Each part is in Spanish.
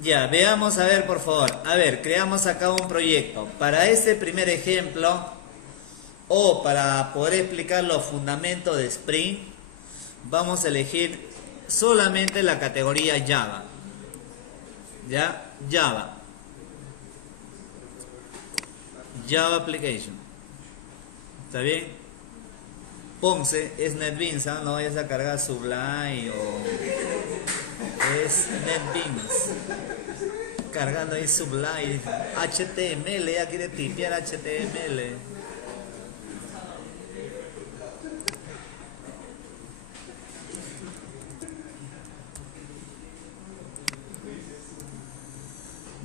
Ya, veamos a ver por favor. A ver, creamos acá un proyecto. Para este primer ejemplo, o para poder explicar los fundamentos de Spring, vamos a elegir solamente la categoría Java. ¿Ya? Java Application. ¿Está bien? Ponce es NetBeans, ¿ah? No vayas a cargar Sublime o es NetBeans. Cargando ahí Sublime, HTML, ya quiere tipear HTML.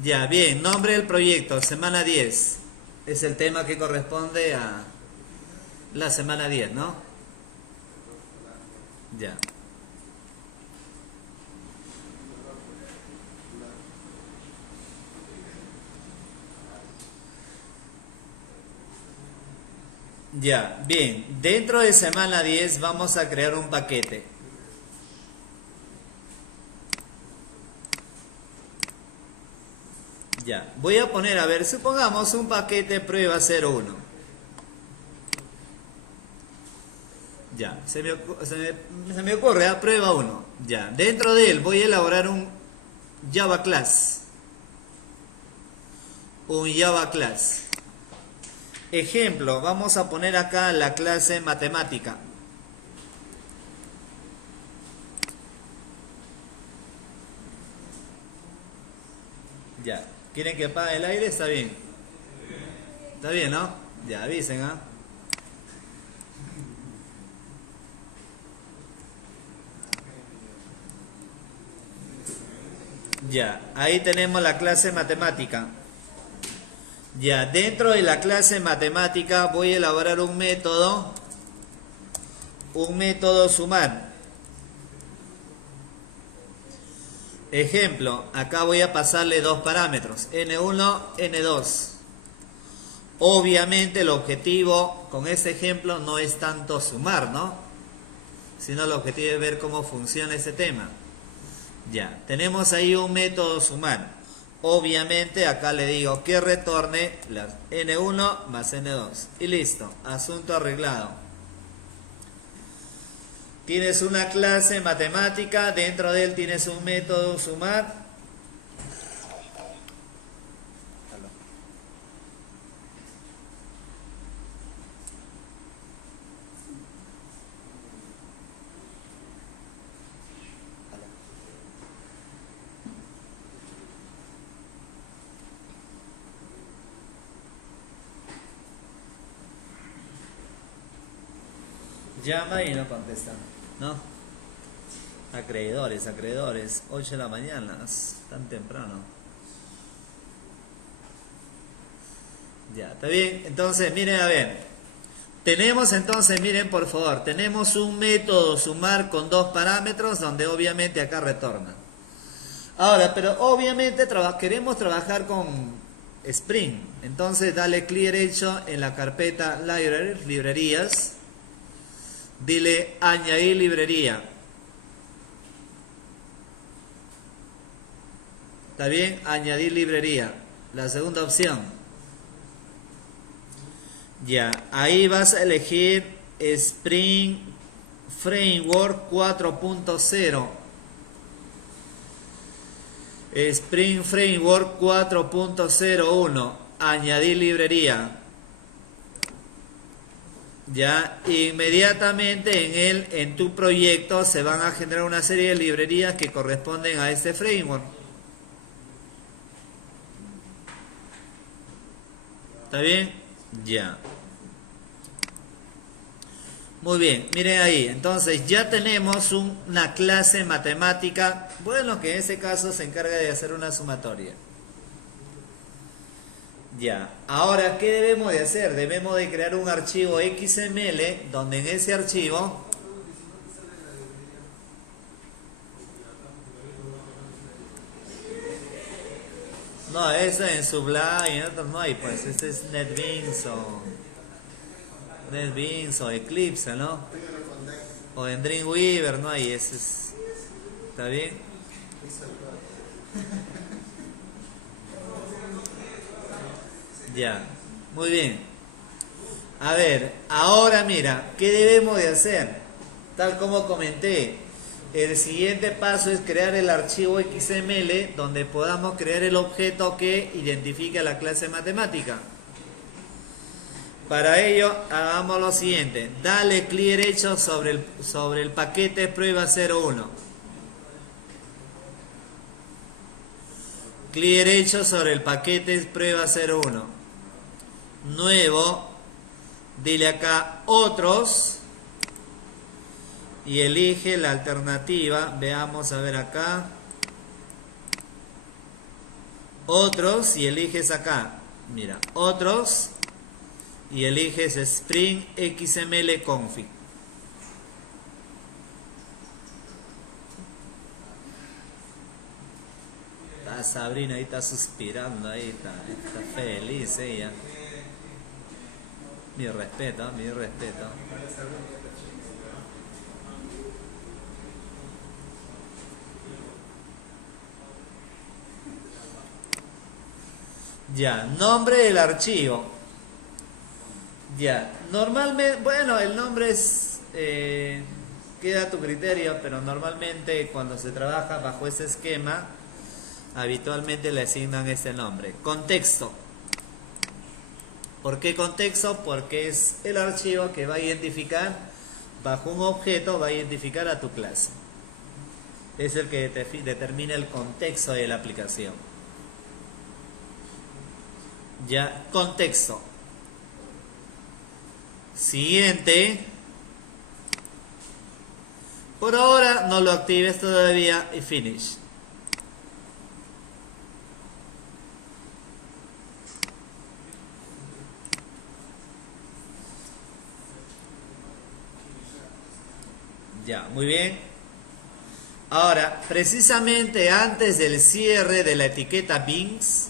Ya, bien, nombre del proyecto, semana 10. Es el tema que corresponde a la semana 10, ¿no? Ya. Ya, bien. Dentro de semana 10 vamos a crear un paquete. Ya, voy a poner, a ver, supongamos un paquete prueba 01. Ya, se me ocurre, prueba 1. Ya, dentro de él voy a elaborar un Java Class. Un Java Class. Ejemplo, vamos a poner acá la clase matemática. Ya, ¿quieren que apague el aire? Está bien. Está bien, ¿no? Ya, avisen, ¿ah? Ya, ahí tenemos la clase matemática. Ya, dentro de la clase matemática voy a elaborar un método sumar. Ejemplo, acá voy a pasarle dos parámetros, N1, N2. Obviamente el objetivo con este ejemplo no es tanto sumar, ¿no? Sino el objetivo es ver cómo funciona ese tema. Ya, tenemos ahí un método sumar. Obviamente acá le digo que retorne las N1 más N2. Y listo, asunto arreglado. Tienes una clase matemática, dentro de él tienes un método sumar. Llama y no contestan, ¿no? Acreedores, 8 de la mañana, tan temprano. Ya, está bien. Entonces, miren, a ver. Tenemos entonces, miren por favor, tenemos un método sumar con dos parámetros donde obviamente acá retorna. Ahora, pero obviamente queremos trabajar con Spring. Entonces, dale clic derecho en la carpeta Libraries, librerías. Dile añadir librería. ¿Está bien? Añadir librería. La segunda opción. Ya, ahí vas a elegir Spring Framework 4.0. Spring Framework 4.01. Añadir librería. Ya, inmediatamente en tu proyecto se van a generar una serie de librerías que corresponden a este framework. ¿Está bien? Ya. Muy bien, miren ahí. Entonces ya tenemos una clase matemática. Bueno, que en ese caso se encarga de hacer una sumatoria. Ya, ahora, ¿qué debemos de hacer? Debemos de crear un archivo XML donde en ese archivo no, eso en Sublime, en otros no hay, pues este es NetBeans o Eclipse, ¿no? O en Dreamweaver no hay, ese es, ¿está bien? Ya, muy bien. A ver, ahora mira, ¿qué debemos de hacer? Tal como comenté, el siguiente paso es crear el archivo XML donde podamos crear el objeto que identifique a la clase matemática. Para ello, hagamos lo siguiente. Dale clic derecho sobre el paquete prueba 01. Clic derecho sobre el paquete prueba 01. Nuevo. Dile acá otros. Y elige la alternativa. Veamos a ver acá. Otros y eliges acá. Mira, otros. Y eliges Spring XML Config. Está Sabrina ahí, está suspirando ahí, está feliz ella. Mi respeto, mi respeto. Ya, nombre del archivo. Ya, normalmente, bueno, el nombre es queda a tu criterio, pero normalmente cuando se trabaja bajo ese esquema, habitualmente le asignan este nombre. Contexto. ¿Por qué contexto? Porque es el archivo que va a identificar, bajo un objeto, va a identificar a tu clase. Es el que determina el contexto de la aplicación. Ya, contexto. Siguiente. Por ahora no lo actives todavía y finish. Ya, muy bien. Ahora, precisamente antes del cierre de la etiqueta Bings,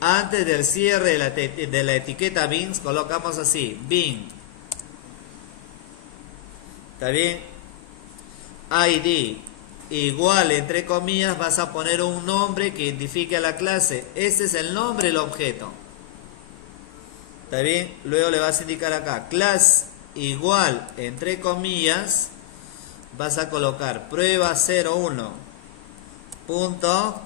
antes del cierre de la etiqueta Bings, colocamos así, Bing. ¿Está bien? ID igual, entre comillas, vas a poner un nombre que identifique a la clase. Este es el nombre del objeto. ¿Está bien? Luego le vas a indicar acá, class igual, entre comillas, vas a colocar prueba 01 punto,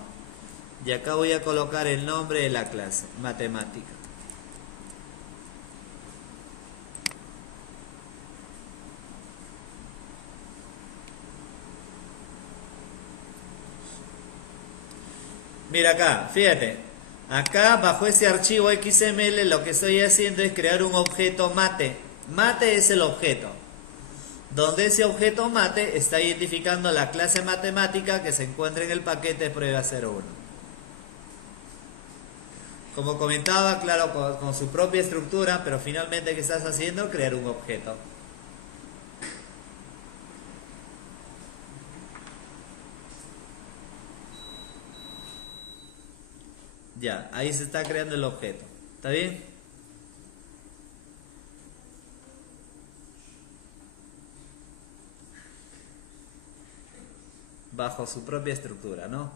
y acá voy a colocar el nombre de la clase, matemática. Mira acá, fíjate. Acá bajo ese archivo XML lo que estoy haciendo es crear un objeto mate. Mate es el objeto. Donde ese objeto mate está identificando la clase matemática que se encuentra en el paquete prueba 01. Como comentaba, claro, con su propia estructura, pero finalmente ¿qué estás haciendo? Crear un objeto. Ya, ahí se está creando el objeto. ¿Está bien? Bajo su propia estructura, ¿no?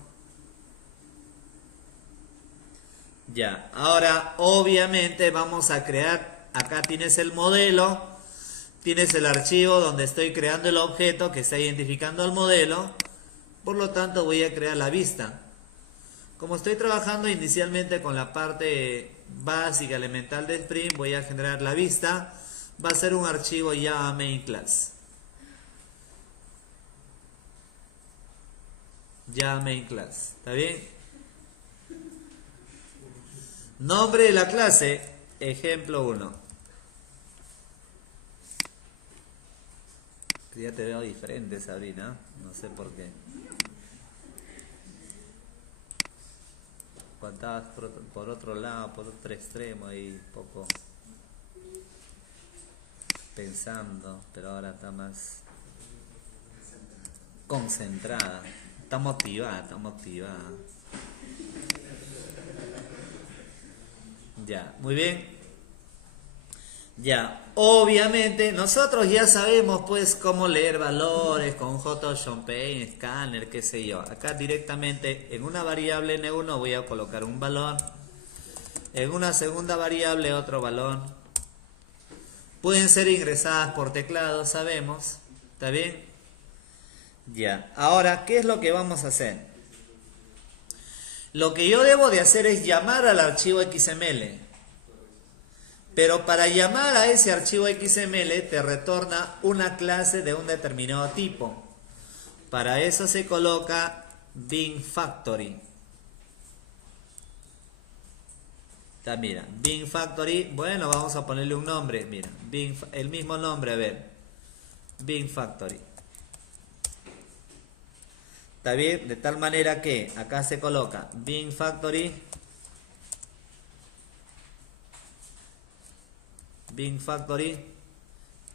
Ya, ahora obviamente vamos a crear, acá tienes el modelo, tienes el archivo donde estoy creando el objeto que está identificando al modelo, por lo tanto voy a crear la vista. Como estoy trabajando inicialmente con la parte básica, elemental de Spring, voy a generar la vista, va a ser un archivo Java Main Class. Java Main Class, ¿está bien? Nombre de la clase, ejemplo 1. Ya te veo diferente, Sabrina, no sé por qué. Cuando estabas por otro lado, por otro extremo, ahí poco pensando, pero ahora está más concentrada, está motivada, está motivada. Ya, muy bien. Ya, obviamente nosotros ya sabemos pues cómo leer valores con Photoshop Paint, Scanner, qué sé yo. Acá directamente en una variable N1 voy a colocar un valor. En una segunda variable otro valor. Pueden ser ingresadas por teclado, sabemos. ¿Está bien? Ya. Ahora, ¿qué es lo que vamos a hacer? Lo que yo debo de hacer es llamar al archivo XML. Pero para llamar a ese archivo XML te retorna una clase de un determinado tipo. Para eso se coloca Bin Factory. Mira, Bin Factory, bueno, vamos a ponerle un nombre, mira, el mismo nombre, a ver, Bin Factory. Está bien, de tal manera que acá se coloca Bin Factory,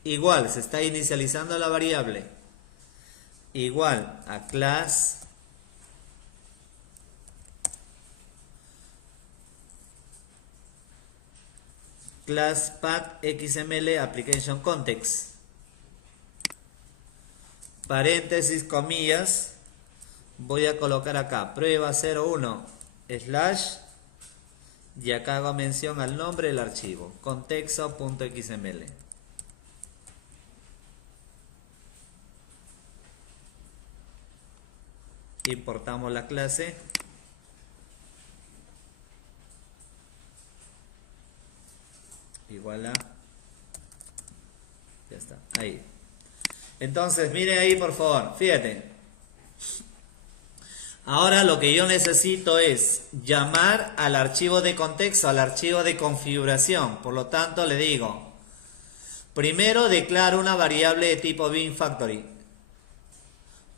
igual, se está inicializando la variable, igual a class path XML application context, paréntesis, comillas, voy a colocar acá prueba 01 slash y acá hago mención al nombre del archivo contexto.xml. Importamos la clase. Igual a, ya está, ahí. Entonces, miren ahí por favor, fíjate. Ahora lo que yo necesito es llamar al archivo de contexto, al archivo de configuración. Por lo tanto, le digo, primero declaro una variable de tipo Bin Factory.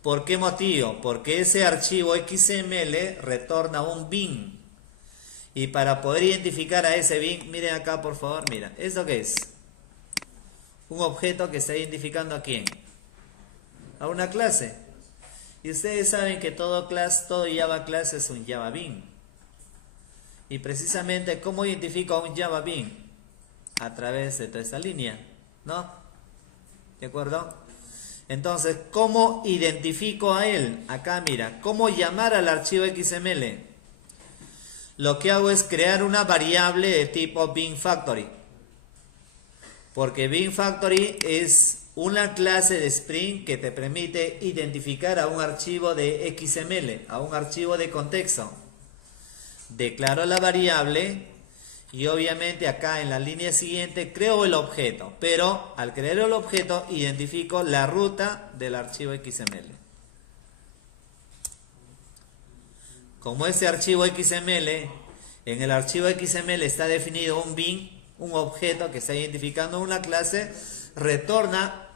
¿Por qué motivo? Porque ese archivo XML retorna un bin. Y para poder identificar a ese bin, miren acá por favor, mira, ¿esto qué es? Un objeto que está identificando a quién, a una clase. Y ustedes saben que todo Java class es un Java bin. Y precisamente, ¿cómo identifico a un Java bin? A través de toda esta línea, ¿no? ¿De acuerdo? Entonces, ¿cómo identifico a él? Acá mira, ¿cómo llamar al archivo XML? Lo que hago es crear una variable de tipo Bin Factory. Porque Bin Factory es una clase de Spring que te permite identificar a un archivo de XML, a un archivo de contexto. Declaro la variable y obviamente acá en la línea siguiente creo el objeto. Pero al crear el objeto identifico la ruta del archivo XML. Como ese archivo XML, en el archivo XML está definido un bin, un objeto que está identificando una clase, retorna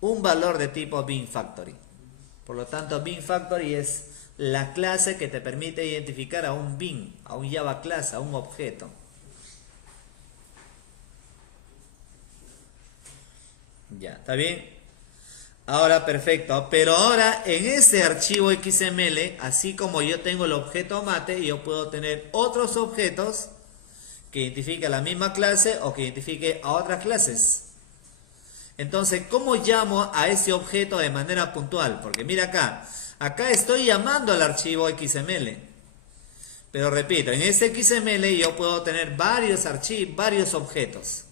un valor de tipo Bin Factory. Por lo tanto, Bin Factory es la clase que te permite identificar a un bin, a un Java class, a un objeto. Ya, ¿está bien? Ahora perfecto, pero ahora en ese archivo XML, así como yo tengo el objeto mate, yo puedo tener otros objetos que identifiquen la misma clase o que identifiquen a otras clases. Entonces, ¿cómo llamo a ese objeto de manera puntual? Porque mira acá estoy llamando al archivo XML. Pero repito, en ese XML yo puedo tener varios archivos, varios objetos.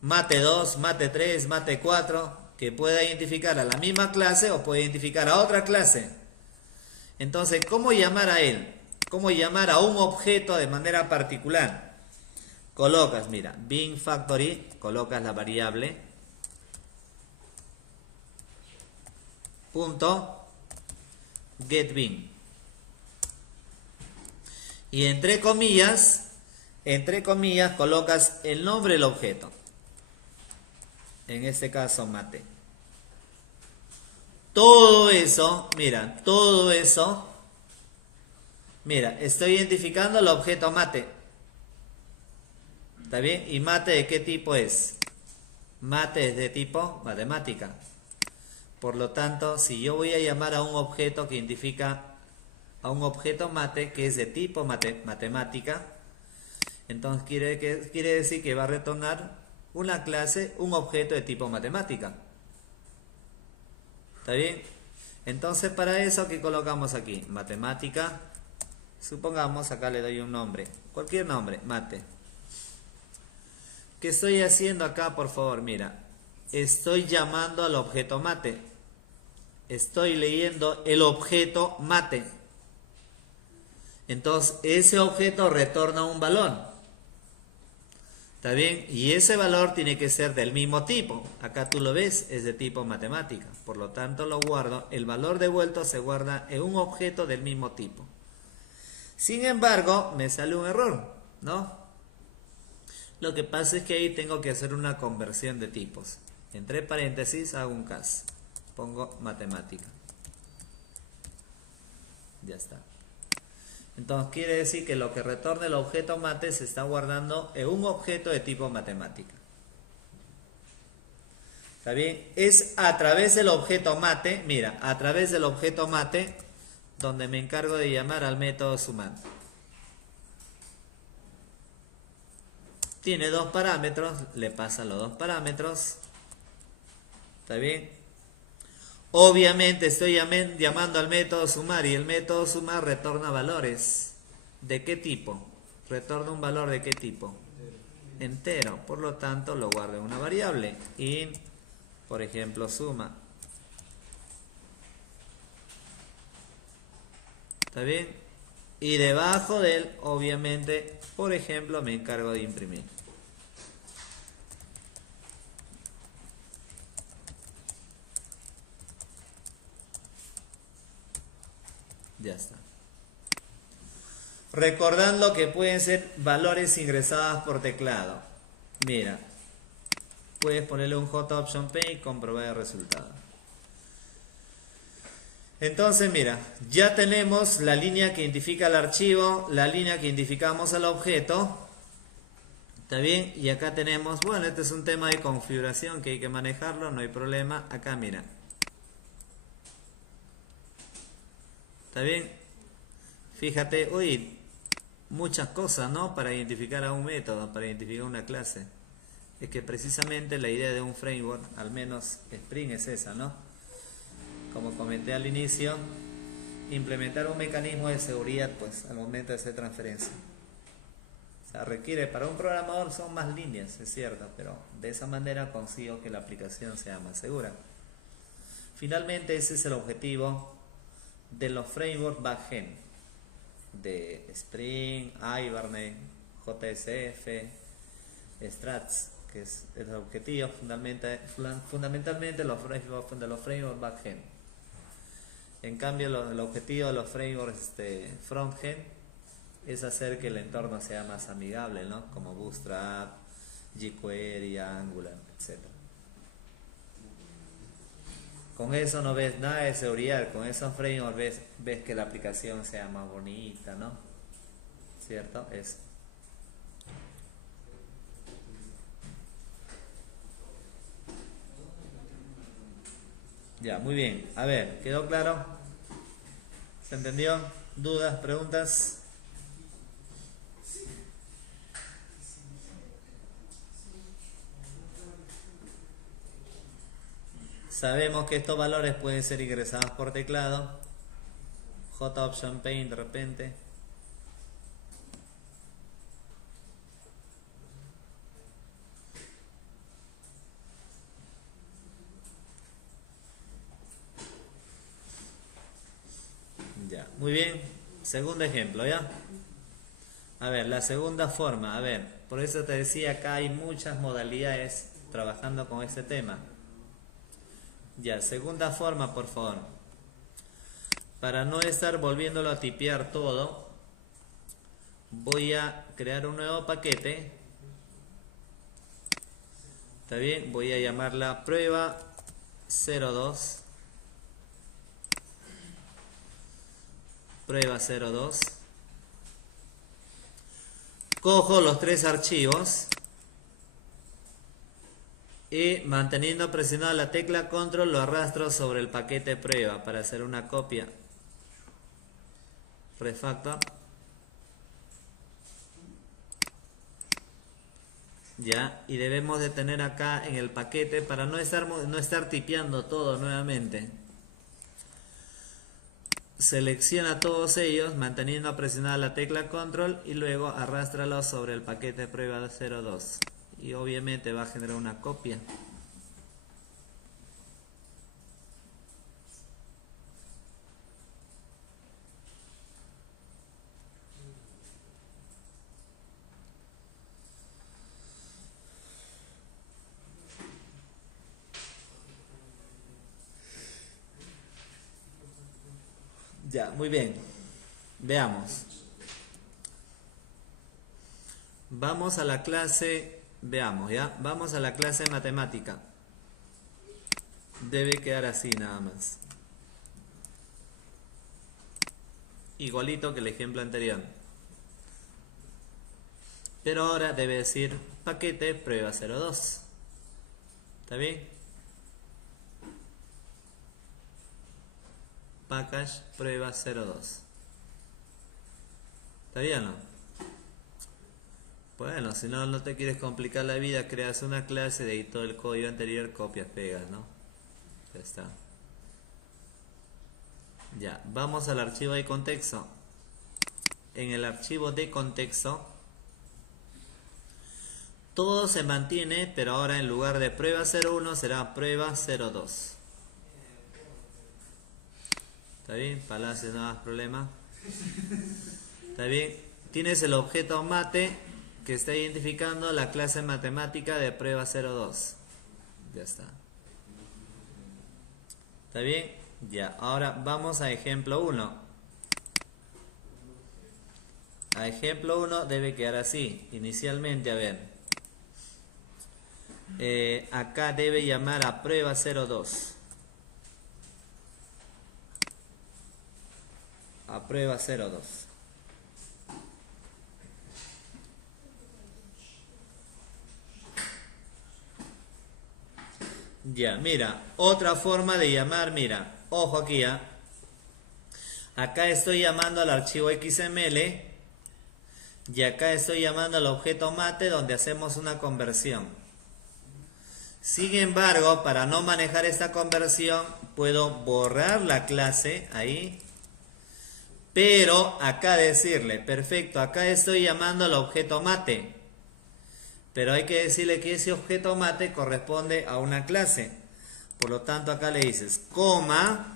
Mate 2, mate 3, mate 4, que pueda identificar a la misma clase o puede identificar a otra clase. Entonces, ¿cómo llamar a él? ¿Cómo llamar a un objeto de manera particular? Colocas, mira, Bin Factory, colocas la variable, punto, getBin. Y entre comillas, colocas el nombre del objeto. En este caso, mate. Todo eso, mira, estoy identificando el objeto mate. ¿Está bien? ¿Y mate de qué tipo es? Mate es de tipo matemática. Por lo tanto, si yo voy a llamar a un objeto que identifica a un objeto mate que es de tipo matemática, entonces quiere decir que va a retornar una clase, un objeto de tipo matemática. ¿Está bien? Entonces para eso, ¿qué colocamos aquí? Matemática Supongamos, acá le doy un nombre, cualquier nombre, mate. ¿Qué estoy haciendo acá, por favor? Mira, estoy llamando al objeto mate. Estoy leyendo el objeto mate. Entonces, ese objeto retorna un valor. ¿Está bien? Y ese valor tiene que ser del mismo tipo. Acá tú lo ves, es de tipo matemática. Por lo tanto, lo guardo. El valor devuelto se guarda en un objeto del mismo tipo. Sin embargo, me sale un error, ¿no? Lo que pasa es que ahí tengo que hacer una conversión de tipos. Entre paréntesis hago un cas. Pongo matemática. Ya está. Entonces quiere decir que lo que retorna el objeto mate se está guardando en un objeto de tipo matemática. ¿Está bien? Es a través del objeto mate, mira, a través del objeto mate donde me encargo de llamar al método sumando. Tiene dos parámetros, le pasan los dos parámetros. ¿Está bien? Obviamente estoy llamando al método sumar y el método sumar retorna valores. ¿De qué tipo? Retorna un valor de qué tipo? Entero. Por lo tanto, lo guardo en una variable. Int, por ejemplo, suma. ¿Está bien? Y debajo de él, obviamente, por ejemplo, me encargo de imprimir. Ya está. Recordando que pueden ser valores ingresados por teclado. Mira, puedes ponerle un JOptionP y comprobar el resultado. Entonces, mira, ya tenemos la línea que identifica el archivo, la línea que identificamos al objeto. ¿Está bien? Y acá tenemos, bueno, este es un tema de configuración que hay que manejarlo, no hay problema. Acá, mira. ¿Está bien? Fíjate, uy, muchas cosas, ¿no? Para identificar a un método, para identificar una clase. Es que precisamente la idea de un framework, al menos Spring es esa, ¿no? Como comenté al inicio, implementar un mecanismo de seguridad, pues, al momento de hacer transferencia. O sea, requiere, para un programador son más líneas, es cierto, pero de esa manera consigo que la aplicación sea más segura. Finalmente, ese es el objetivo de los frameworks backend de Spring, Hibernate, JSF, Struts, que es el objetivo fundamentalmente los frameworks de los frameworks backend. En cambio, el objetivo de los frameworks frontend es hacer que el entorno sea más amigable, ¿no? Como Bootstrap, jQuery, Angular, etc. Con eso no ves nada de seguridad, con esos frameworks ves que la aplicación sea más bonita, ¿no? ¿Cierto? Eso. Ya, muy bien. A ver, ¿quedó claro? ¿Se entendió? ¿Dudas? ¿Preguntas? Sabemos que estos valores pueden ser ingresados por teclado. JOptionP de repente. Ya, muy bien. Segundo ejemplo, ¿ya? A ver, la segunda forma. A ver, por eso te decía, acá hay muchas modalidades trabajando con este tema. Ya, segunda forma, por favor. Para no estar volviéndolo a tipear todo, voy a crear un nuevo paquete. ¿Está bien? Voy a llamarla prueba 02. Prueba 02. Cojo los tres archivos y manteniendo presionada la tecla control lo arrastro sobre el paquete prueba para hacer una copia. Refactor. Ya, y debemos de tener acá en el paquete para no estar tipeando todo nuevamente. selecciona todos ellos manteniendo presionada la tecla control y luego arrástralos sobre el paquete prueba 02 y obviamente va a generar una copia. Ya, muy bien. Veamos. Vamos a la clase, veamos, ¿ya? Vamos a la clase de matemática. Debe quedar así nada más. Igualito que el ejemplo anterior. Pero ahora debe decir paquete prueba 02. ¿Está bien? Package prueba 02. ¿Está bien o no? Bueno, si no, no te quieres complicar la vida, creas una clase, de ahí todo el código anterior, copias, pegas, ¿no? Ya está. Ya, vamos al archivo de contexto. En el archivo de contexto, todo se mantiene, pero ahora en lugar de prueba 01 será prueba 02. ¿Está bien? Palacio, no más problema. ¿Está bien? Tienes el objeto mate que está identificando la clase matemática de prueba 02. Ya está. ¿Está bien? Ya, ahora vamos a ejemplo 1. A ejemplo 1 debe quedar así. Inicialmente, a ver. Acá debe llamar a prueba 02. A prueba 02. Ya, mira, otra forma de llamar, mira, ojo aquí, ¿ya? Acá estoy llamando al archivo XML y acá estoy llamando al objeto mate donde hacemos una conversión. Sin embargo, para no manejar esta conversión, puedo borrar la clase ahí, pero acá decirle, perfecto, acá estoy llamando al objeto mate. Pero hay que decirle que ese objeto mate corresponde a una clase. Por lo tanto, acá le dices coma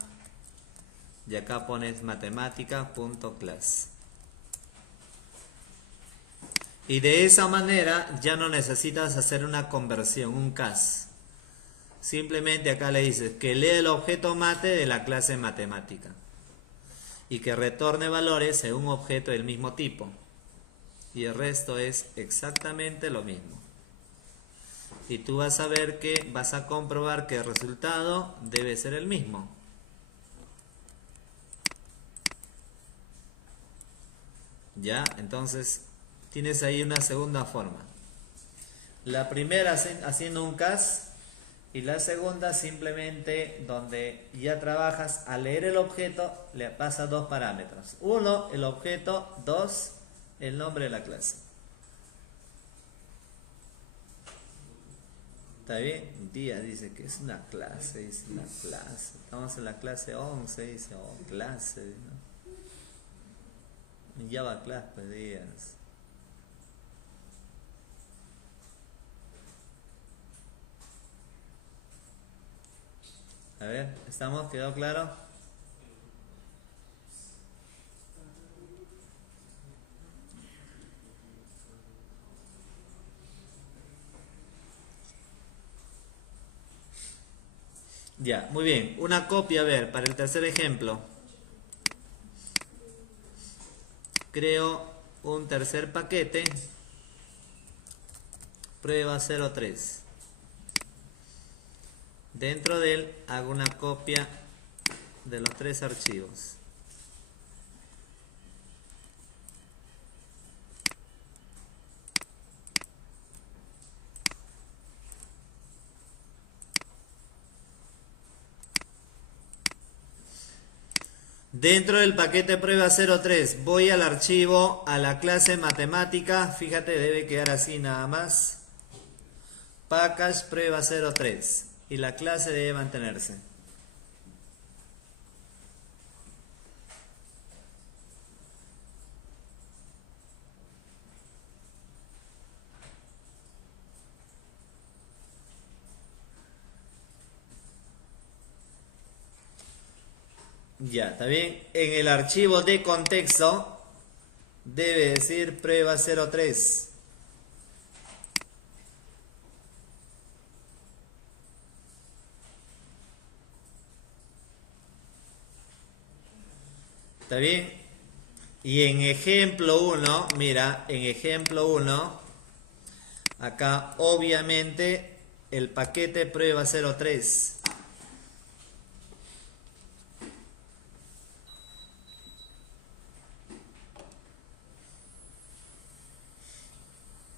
y acá pones matemática.class. Y de esa manera ya no necesitas hacer una conversión, un cas. Simplemente acá le dices que lee el objeto mate de la clase matemática y que retorne valores en un objeto del mismo tipo. Y el resto es exactamente lo mismo. Y tú vas a ver que vas a comprobar que el resultado debe ser el mismo. Ya, entonces tienes ahí una segunda forma. La primera haciendo un cas y la segunda simplemente donde ya trabajas al leer el objeto le pasas dos parámetros. Uno, el objeto, dos, el nombre de la clase. ¿Está bien? Día dice que es una clase, dice una clase. Estamos en la clase 11, dice, oh, clase, ¿no? Ya va clase, pues días. A ver, ¿estamos? ¿Quedó claro? Ya, muy bien. Una copia, a ver, para el tercer ejemplo. Creo un tercer paquete. Prueba 03. Dentro de él hago una copia de los tres archivos. Dentro del paquete prueba 03 voy al archivo, a la clase matemática, fíjate, debe quedar así nada más. Package prueba 03 y la clase debe mantenerse. Ya, ¿está bien? En el archivo de contexto debe decir prueba 03. ¿Está bien? Y en ejemplo 1, mira, en ejemplo 1, acá obviamente el paquete prueba 03.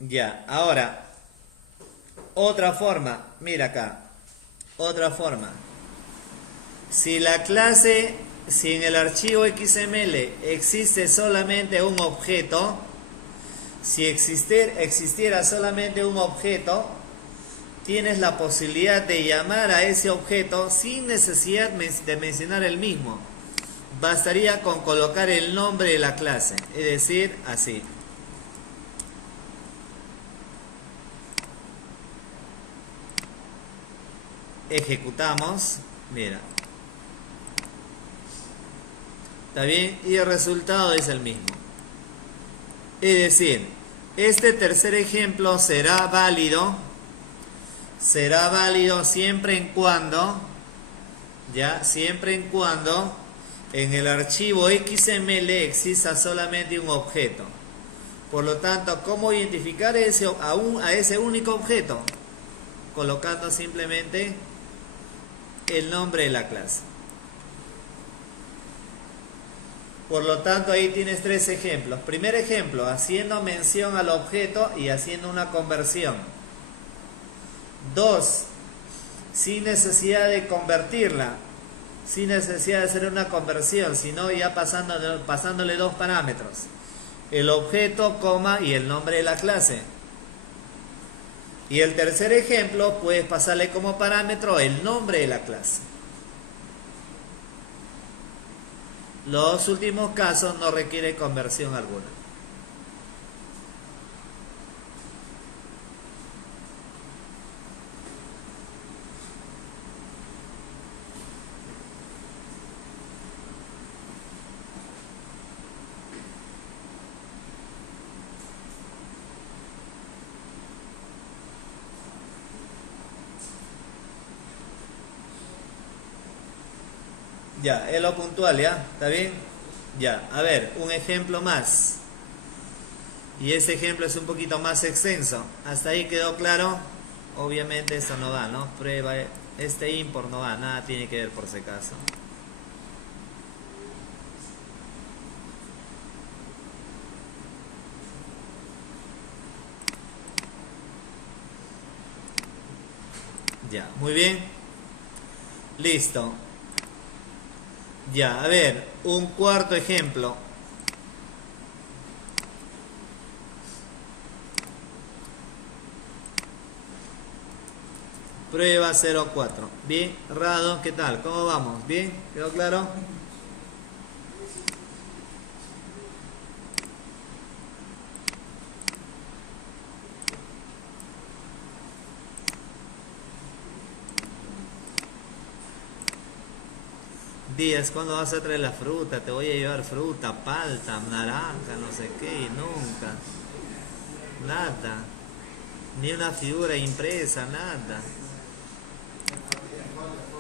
Ya, ahora, otra forma, mira acá, otra forma. Si la clase, si en el archivo XML existe solamente un objeto, si existiera solamente un objeto, tienes la posibilidad de llamar a ese objeto sin necesidad de mencionar el mismo. Bastaría con colocar el nombre de la clase, es decir, así. Ejecutamos, mira. ¿Está bien? Y el resultado es el mismo. Es decir, este tercer ejemplo será válido siempre en cuando, ya, siempre en cuando en el archivo XML exista solamente un objeto. Por lo tanto, ¿cómo identificar a ese único objeto? Colocando simplemente el nombre de la clase. Por lo tanto, ahí tienes tres ejemplos. Primer ejemplo, haciendo mención al objeto y haciendo una conversión. 2, sin necesidad de convertirla, sin necesidad de hacer una conversión, sino ya pasándole dos parámetros. El objeto, coma, y el nombre de la clase. Y el tercer ejemplo, puedes pasarle como parámetro el nombre de la clase. Los últimos casos no requiere conversión alguna. Ya, es lo puntual, ¿ya? ¿Está bien? Ya, a ver, un ejemplo más. Y ese ejemplo es un poquito más extenso. ¿Hasta ahí quedó claro? Obviamente eso no va, ¿no? Prueba, este import no va, nada tiene que ver por si acaso. Ya, muy bien. Listo. Ya, a ver, un cuarto ejemplo. Prueba 04. Bien, Rado, ¿qué tal? ¿Cómo vamos? ¿Bien? ¿Quedó claro? Díaz, ¿cuándo vas a traer la fruta? Te voy a llevar fruta, palta, naranja, no sé qué, y nunca. Nada. Ni una figura impresa, nada.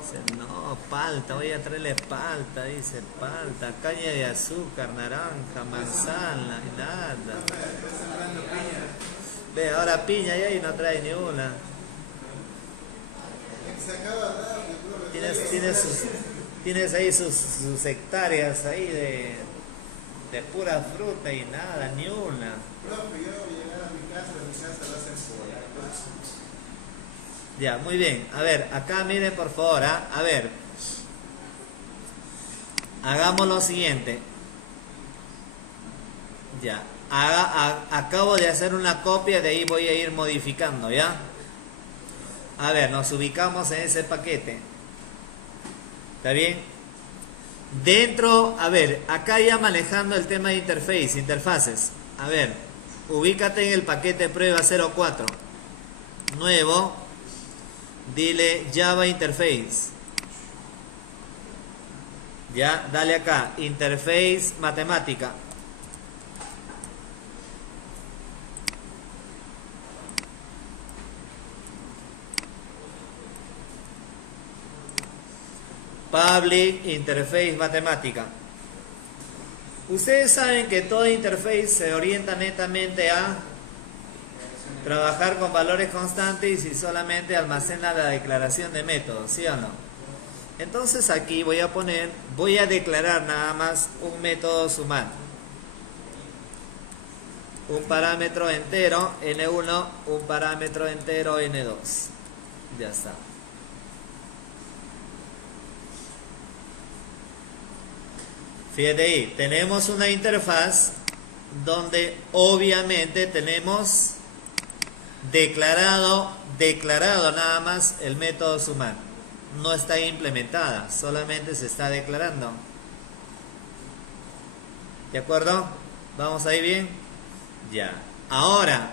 Dice, no, palta, voy a traerle palta, dice, palta, caña de azúcar, naranja, manzana, y nada. Ve, ahora piña y no trae ni una. Tienes ahí sus hectáreas ahí de pura fruta y nada, ni una. Profe, yo llegar a mi casa lo hacen pollo. Ya, muy bien. A ver, acá miren por favor, ¿ah? A ver. Hagamos lo siguiente. Ya. Acabo de hacer una copia, de ahí voy a ir modificando, ¿ya? A ver, nos ubicamos en ese paquete. ¿Está bien? Dentro, a ver, acá ya manejando el tema de interfaces. A ver, ubícate en el paquete prueba 04. Nuevo. Dile Java Interface. Ya, dale acá, interface matemática. Public interface matemática. Ustedes saben que toda interface se orienta netamente a trabajar con valores constantes y solamente almacena la declaración de método, ¿sí o no? Entonces aquí voy a declarar nada más un método sumar. Un parámetro entero n1, un parámetro entero n2. Ya está. Fíjate ahí, tenemos una interfaz donde obviamente tenemos declarado nada más el método sumar. No está implementada, solamente se está declarando. ¿De acuerdo? ¿Vamos ahí bien? Ya. Ahora,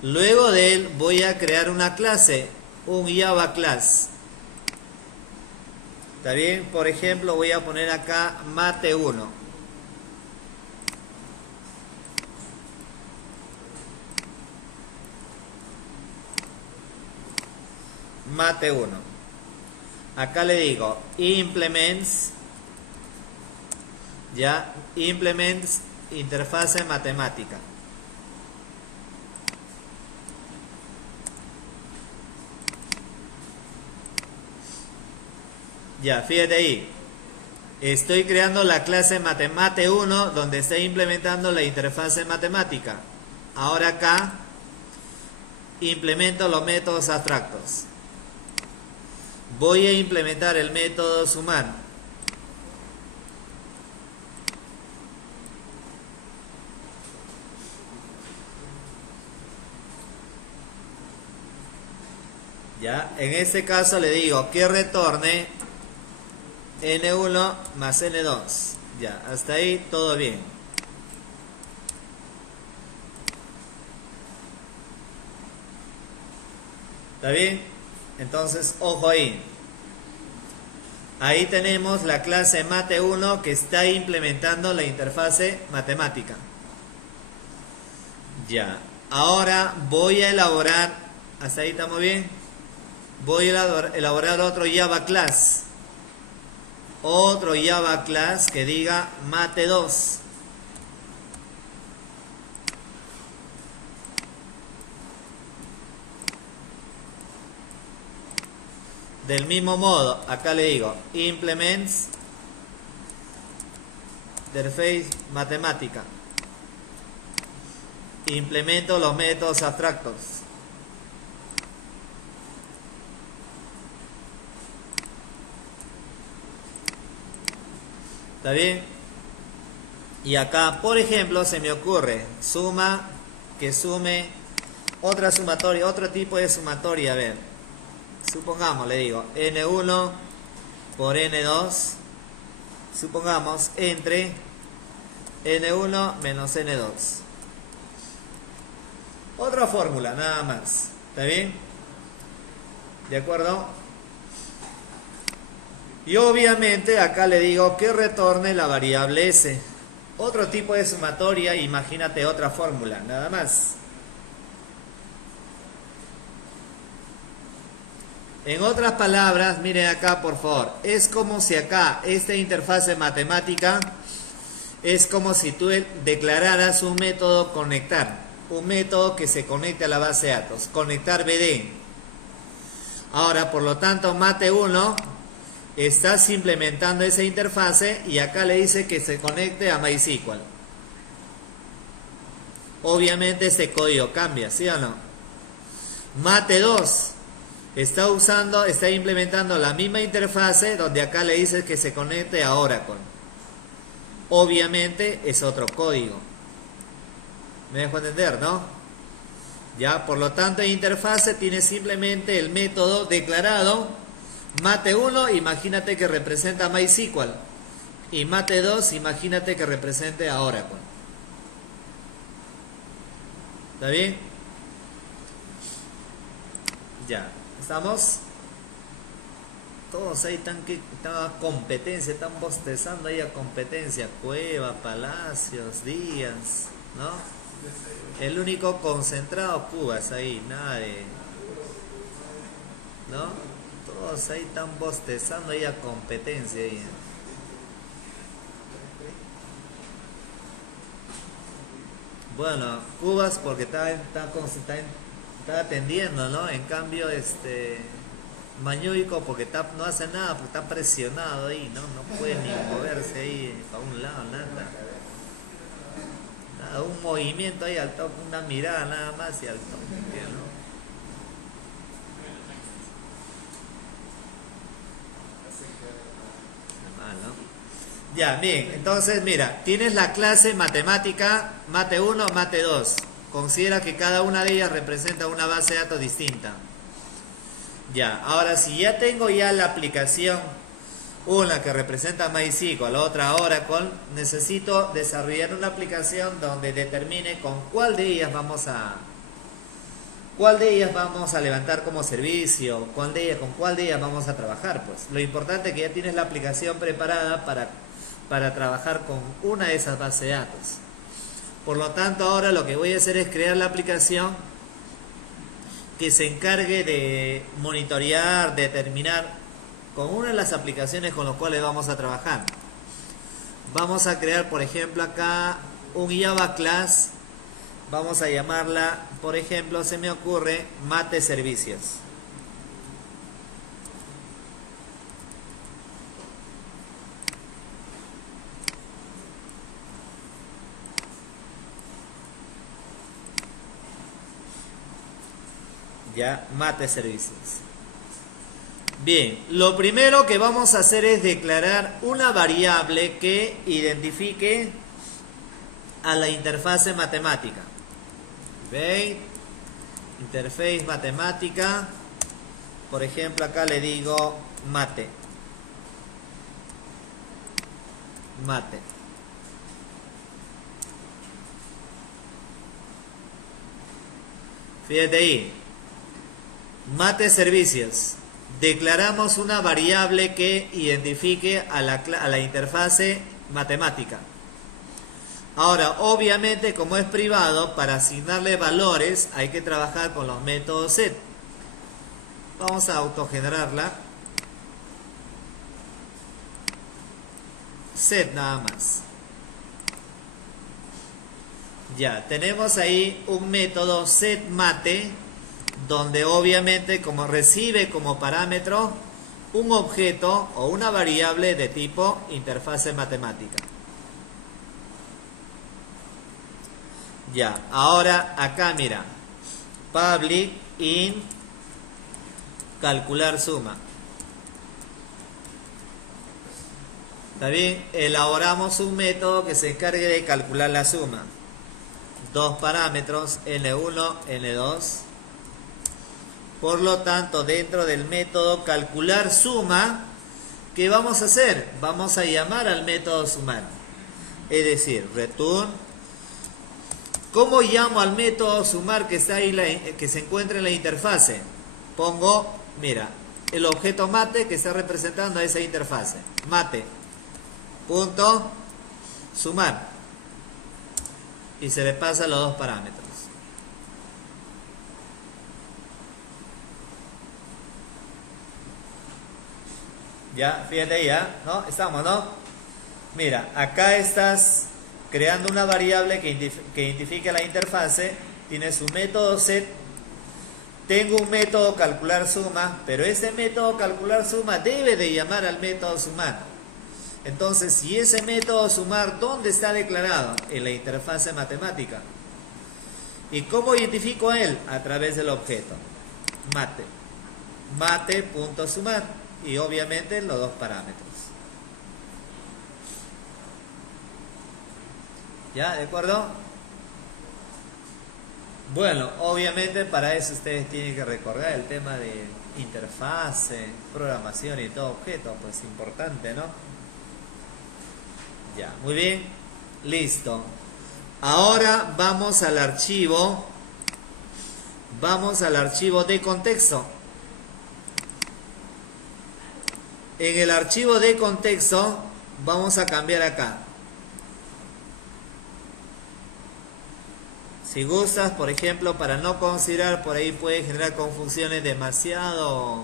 luego de él voy a crear una clase, un Java class. ¿Está bien? Por ejemplo, voy a poner acá mate1. Mate1. Acá le digo implements, ya, implements interfase matemática. Ya, fíjate ahí. Estoy creando la clase mate1 donde estoy implementando la interfase matemática. Ahora acá implemento los métodos abstractos. Voy a implementar el método sumar. Ya, en este caso le digo que retorne n1 más n2. Ya, hasta ahí todo bien. ¿Está bien? Entonces, ojo ahí. Ahí tenemos la clase mate1 que está implementando la interfase matemática. Ya. Ahora voy a elaborar, hasta ahí estamos bien. Voy a elaborar otro Java class. Otro Java class que diga mate2. Del mismo modo, acá le digo implements interface matemática. Implemento los métodos abstractos. ¿Está bien? Y acá, por ejemplo, se me ocurre suma, que sume otra sumatoria, otro tipo de sumatoria. A ver, supongamos, le digo n1 por n2, supongamos entre n1 menos n2. Otra fórmula, nada más. ¿Está bien? ¿De acuerdo? Y obviamente acá le digo que retorne la variable s. Otro tipo de sumatoria, imagínate otra fórmula, nada más. En otras palabras, miren acá por favor, es como si acá esta interfase matemática es como si tú declararas un método conectar, un método que se conecte a la base de datos, conectar BD. Ahora, por lo tanto, mate1 estás implementando esa interfase y acá le dice que se conecte a MySQL. Obviamente este código cambia, ¿sí o no? Mate2 está implementando la misma interfase donde acá le dice que se conecte a Oracle. Obviamente es otro código. ¿Me dejo entender, no? Ya, por lo tanto, en interfase tiene simplemente el método declarado. Mate1, imagínate que representa a MySQL. Y Mate2, imagínate que represente a Oracle. ¿Está bien? Ya, ¿estamos? Todos ahí están a competencia, están bostezando ahí a competencia. Cueva, Palacios, Díaz, ¿no? El único concentrado Cubas ahí, nada de... ¿no? Todos ahí están bostezando ahí a competencia ahí. Bueno, Cubas porque está atendiendo, ¿no? En cambio, Mañuico porque no hace nada, porque está presionado ahí, ¿no? No puede ni moverse ahí para un lado, nada. Nada, un movimiento ahí al toque, una mirada nada más y al toque, ¿no? Mal, ¿no? Ya, bien, entonces mira, tienes la clase matemática, mate 1, mate 2. Considera que cada una de ellas representa una base de datos distinta. Ya, ahora si ya tengo ya la aplicación, una que representa MySQL, la otra Oracle, necesito desarrollar una aplicación donde determine con cuál de ellas vamos a levantar como servicio, con cuál de ellas vamos a trabajar. Pues lo importante es que ya tienes la aplicación preparada para trabajar con una de esas bases de datos. Por lo tanto, ahora lo que voy a hacer es crear la aplicación que se encargue de monitorear, determinar con una de las aplicaciones con las cuales vamos a trabajar. Vamos a crear, por ejemplo, acá un Java Class. Vamos a llamarla, por ejemplo, se me ocurre Mate Servicios. Ya, Mate Servicios. Bien, lo primero que vamos a hacer es declarar una variable que identifique a la interfase matemática. ¿Veis? Interface matemática. Por ejemplo, acá le digo mate. Mate. Fíjate ahí. Mate servicios. Declaramos una variable que identifique a la interfase matemática. Ahora, obviamente, como es privado, para asignarle valores hay que trabajar con los métodos set. Vamos a autogenerarla. Set nada más. Ya, tenemos ahí un método setMate, donde obviamente como recibe como parámetro un objeto o una variable de tipo interfase matemática. Ya, ahora acá mira, public int calcular suma. ¿Está bien? Elaboramos un método que se encargue de calcular la suma. Dos parámetros, N1, N2. Por lo tanto, dentro del método calcular suma, ¿qué vamos a hacer? Vamos a llamar al método sumar. Es decir, return. ¿Cómo llamo al método sumar que está ahí, que se encuentra en la interfase? Pongo, mira, el objeto mate que está representando a esa interfase. Mate. Punto. Sumar. Y se le pasa los dos parámetros. Ya, fíjate ya, ¿no? Estamos, ¿no? Mira, acá estás creando una variable que identifique la interfase. Tienes un método set. Tengo un método calcular suma, pero ese método calcular suma debe de llamar al método sumar. Entonces, si ese método sumar, ¿dónde está declarado? En la interfase matemática. ¿Y cómo identifico a él? A través del objeto mate. Mate.sumar. Y obviamente los dos parámetros. ¿Ya? ¿De acuerdo? Bueno, obviamente para eso ustedes tienen que recordar el tema de interfase, programación y todo objeto, pues importante, ¿no? Ya, muy bien. Listo. Ahora vamos al archivo. Vamos al archivo de contexto. En el archivo de contexto vamos a cambiar acá. Si gustas, por ejemplo, para no considerar, por ahí puede generar confusiones demasiado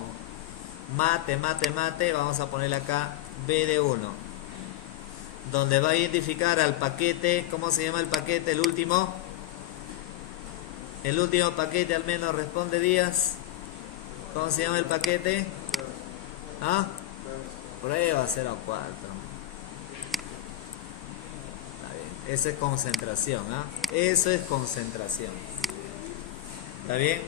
mate, vamos a ponerle acá BD1, donde va a identificar al paquete. ¿Cómo se llama el paquete? El último paquete, al menos responde Díaz. ¿Cómo se llama el paquete? ¿Ah? Prueba 04. Eso es concentración, ¿ah? Eso es concentración. ¿Está bien?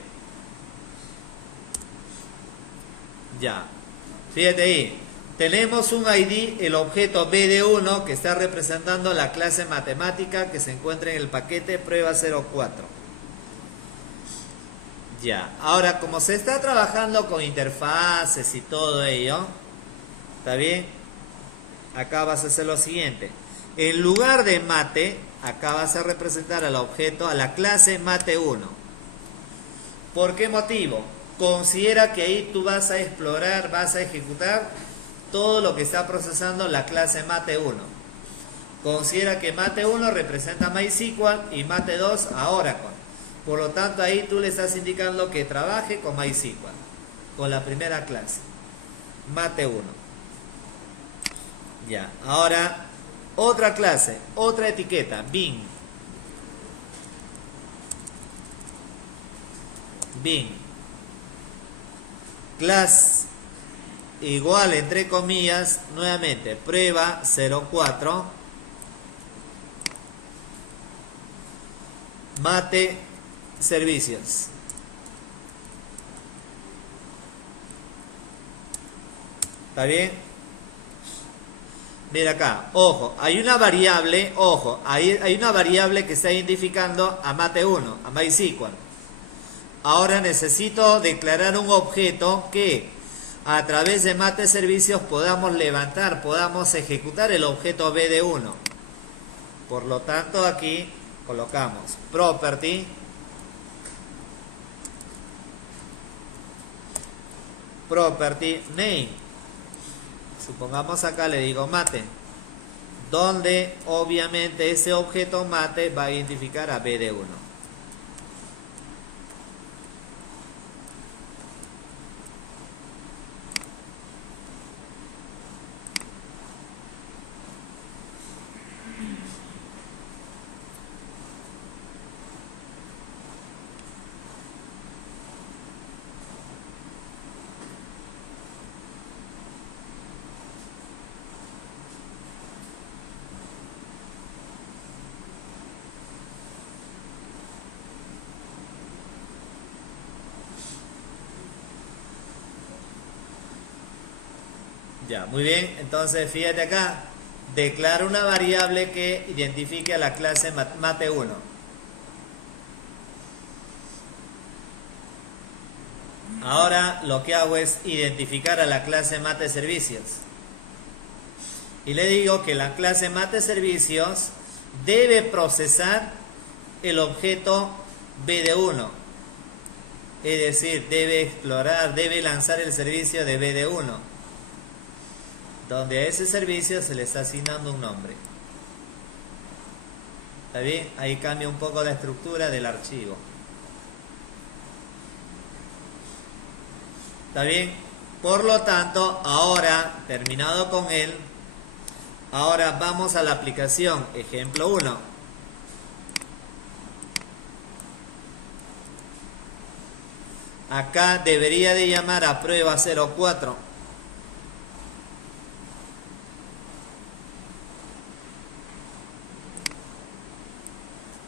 Ya. Fíjate ahí. Tenemos un ID, el objeto BD1, que está representando la clase matemática que se encuentra en el paquete prueba 04. Ya. Ahora, como se está trabajando con interfaces y todo ello, ¿está bien? Acá vas a hacer lo siguiente. En lugar de mate, acá vas a representar al objeto, a la clase mate1. ¿Por qué motivo? Considera que ahí tú vas a explorar, vas a ejecutar todo lo que está procesando la clase mate1. Considera que mate1 representa MySQL y mate2 a Oracle. Por lo tanto, ahí tú le estás indicando que trabaje con MySQL, con la primera clase, mate1. Ya, ahora otra clase, otra etiqueta, bin. Class igual, entre comillas, nuevamente, prueba 04. Mate servicios. ¿Está bien? Mira acá, ojo, hay una variable, hay una variable que está identificando a mate1, a MySQL. Ahora necesito declarar un objeto que a través de mate servicios podamos levantar, podamos ejecutar el objeto BD1. Por lo tanto, aquí colocamos property, name. Supongamos acá le digo mate, donde obviamente ese objeto mate va a identificar a BD1. Ya, muy bien. Entonces, fíjate acá. Declara una variable que identifique a la clase mate1. Ahora lo que hago es identificar a la clase mate servicios. Y le digo que la clase mate servicios debe procesar el objeto BD1. Es decir, debe explorar, debe lanzar el servicio de BD1. Donde a ese servicio se le está asignando un nombre. ¿Está bien? Ahí cambia un poco la estructura del archivo. ¿Está bien? Por lo tanto, ahora, terminado con él, ahora vamos a la aplicación. Ejemplo 1. Acá debería de llamar a prueba 04.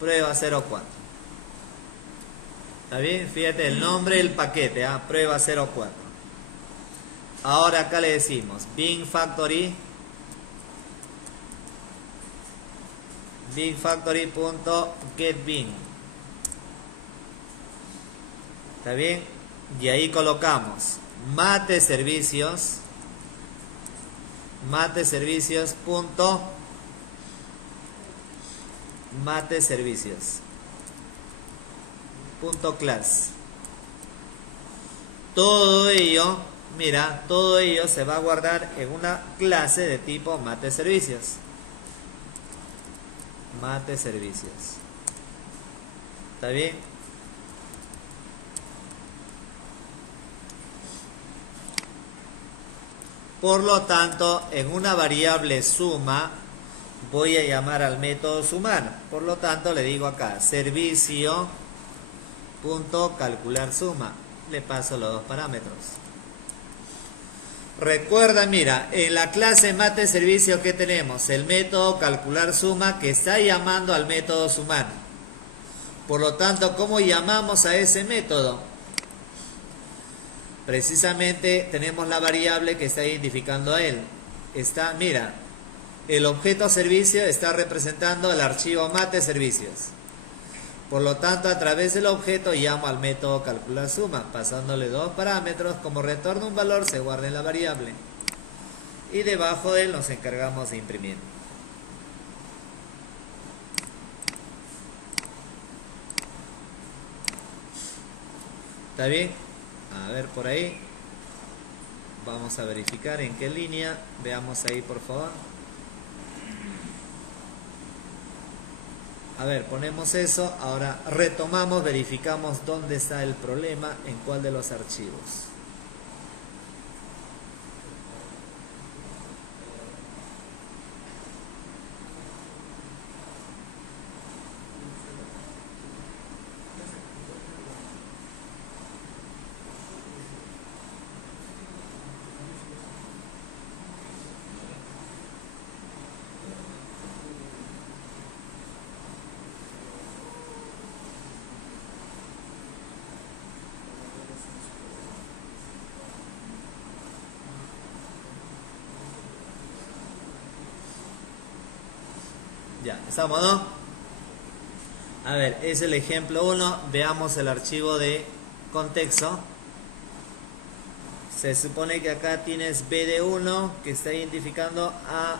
Prueba 04. ¿Está bien? Fíjate el nombre del paquete, prueba 04. Ahora acá le decimos bin factory .getBin. ¿Está bien? Y ahí colocamos mate servicios class. Todo ello Mira, todo ello se va a guardar en una clase de tipo mate servicios. Mate servicios. ¿Está bien? Por lo tanto, en una variable suma voy a llamar al método sumar. Por lo tanto, le digo acá, servicio punto calcular suma. Le paso los dos parámetros. Recuerda, mira, en la clase mate servicio que tenemos el método calcular suma que está llamando al método sumar. Por lo tanto, ¿cómo llamamos a ese método? Precisamente tenemos la variable que está identificando a él. Está, mira, el objeto servicio está representando el archivo mate servicios. Por lo tanto, a través del objeto llamo al método calcular suma, pasándole dos parámetros. Como retorna un valor, se guarda en la variable. Y debajo de él nos encargamos de imprimir. ¿Está bien? A ver por ahí. Vamos a verificar en qué línea. Veamos ahí, por favor. A ver, ponemos eso, ahora retomamos, verificamos dónde está el problema, en cuál de los archivos. Ya, ¿estamos, no? A ver, es el ejemplo 1. Veamos el archivo de contexto. Se supone que acá tienes BD1 que está identificando a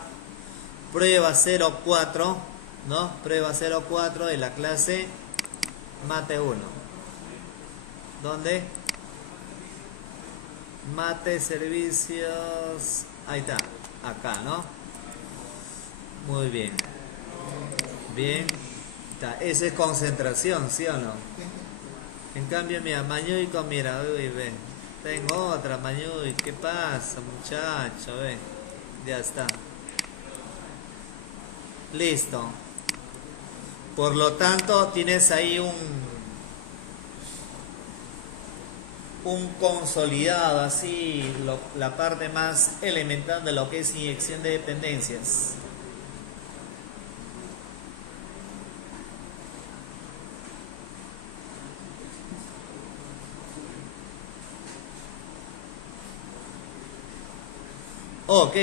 prueba 04, ¿no? Prueba 04 de la clase mate 1. ¿Dónde? Mate servicios. Ahí está, acá, ¿no? Muy bien. Bien, esa es concentración, ¿sí o no? En cambio, mira, Mañuico, mira, uy, ve. Tengo otra, Mañuy, ¿qué pasa, muchacho? Ve, ya está. Listo. Por lo tanto, tienes ahí un consolidado, así, la parte más elemental de lo que es inyección de dependencias. Ok,